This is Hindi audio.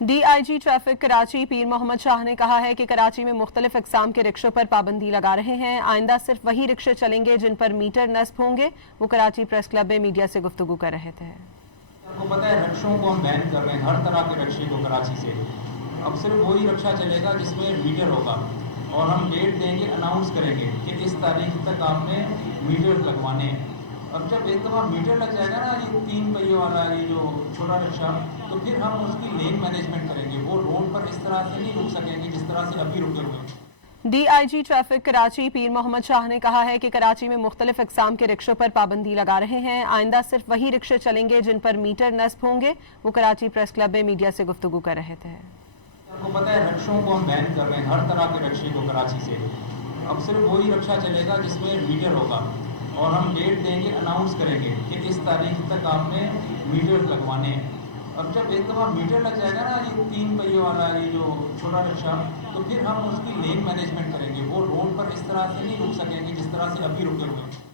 डीआईजी ट्रैफिक कराची पीर मोहम्मद शाह ने कहा है कि कराची में मुख्तलिफ इकसाम के रिक्शों पर पाबंदी लगा रहे हैं। आइंदा सिर्फ वही रिक्शे चलेंगे जिन पर मीटर नस्ब होंगे। वो कराची प्रेस क्लब में मीडिया से गुफ्तगू कर रहे थे। आपको पता है रिक्शों को हम बैन कर रहे हैं, हर तरह के रिक्शे को कराची से। अब सिर्फ वही रिक्शा चलेगा जिसमें मीटर होगा और हम डेट देंगे, अनाउंस करेंगे कि इस तारीख तक आपने मीटर लगवाने हैं। अब जब एक दफ़ा मीटर लग जाएगा ना, ये 3 पहिए वाला ये जो छोटा रिक्शा, तो फिर हम उसकी लेन मैनेजमेंट करेंगे। वो रोड पर इस तरह से नहीं रुक सकेंगे जिस तरह से अभी रुके हुए। डीआईजी ट्रैफिक कराची पीर मोहम्मद शाह ने कहा है कि कराची में मुख्तलिफ इकसाम के रिक्शों पर पाबंदी लगा रहे हैं। आइंदा सिर्फ वही रिक्शे चलेंगे जिन पर मीटर नस्ब होंगे। वो कराची प्रेस क्लब में मीडिया से गुफ्तगू कर रहे थे। आपको पता है रिक्शों को हम बैन कर रहे हैं, हर तरह के रिक्शे को कराची से। अब सिर्फ वही रिक्शा चलेगा जिसमें मीटर होगा और हम डेट देंगे, अनाउंस करेंगे कि इस तारीख तक आपने मीटर लगवाने हैं। अब जब एक दफ़ा मीटर लग जाएगा ना, ये 3 पहिए वाला ये जो छोटा रिक्शा, तो फिर हम उसकी लेन मैनेजमेंट करेंगे। वो रोड पर इस तरह से नहीं रुक सकेंगे जिस तरह से अभी रुके हुए हैं।